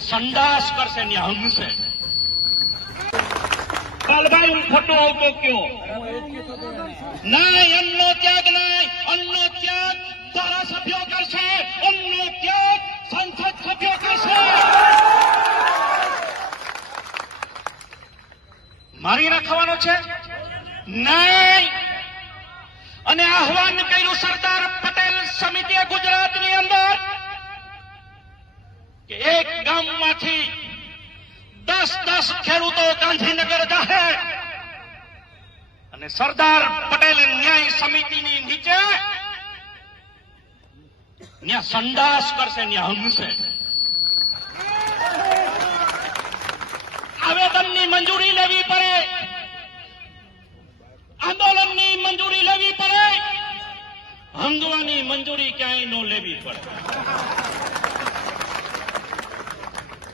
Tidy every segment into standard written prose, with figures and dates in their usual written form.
ત્યાં સંડાસ કરશે ને હંગશે. કાલભાઈ હું ખોટો આવતો કયો? નહીં, અન્નનો ત્યાગ નહીં. અન્નનો ત્યાગ ધારાસભ્યો કરશે, અન્નનો ત્યાગ સંસદ સભ્યો કરશે. મારી રાખવાનો છે નહીં. અને આહવાન કર્યું સરદાર પટેલ સમિતિએ ગુજરાતની અંદર કે એક ગામમાંથી 10 ખેડૂતો ગાંધીનગર જાહે અને સરદાર પટેલ ન્યાય સમિતિની નીચે ત્યાં સંડાસ કરશે, ત્યાં હંગશે. આવેદનની મંજૂરી લેવી પડે, આંદોલનની મંજૂરી લેવી પડે, હંગવાની મંજૂરી ક્યાંય ન લેવી પડે.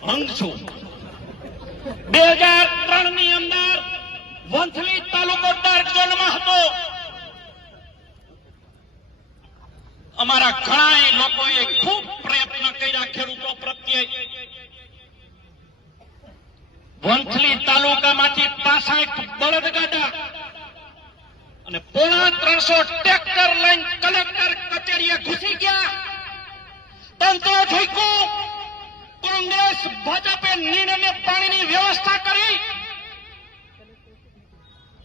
હંગશું. 2003 ની અંદર વંથલી તાલુકો ડાર્ક ઝોનમાં હતો. અમારા ઘણા લોકોએ ખૂબ પ્રયત્ન કર્યા ખેડૂતો પ્રત્યે. વંથલી તાલુકામાંથી 65 બળદગાડા અને 350 ટ્રેક્ટર લઈને કલેક્ટર કચેરીએ ઘૂસી ગયા. તંત્ર ઠીકું. કોંગ્રેસ ભાજપે નીર અને પાણીની વ્યવસ્થા કરી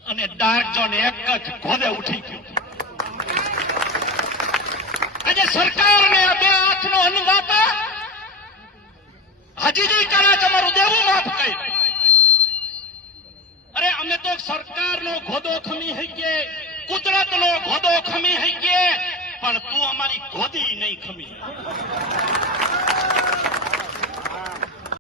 અને ડાર્ક ઝોન એક જ ઘોડે ઉઠી ગયો. આજે સરકારને બે હાથનો અનુવાદ હજી કરે તમારું દેવું માફ કરી. અરે અમે તો સરકારનો ઘોડો ખમી હઈ ગયે, કુદરતનો ઘોડો ખમી હઈ ગયે, પણ તું અમારી ગોદી નહીં ખમી.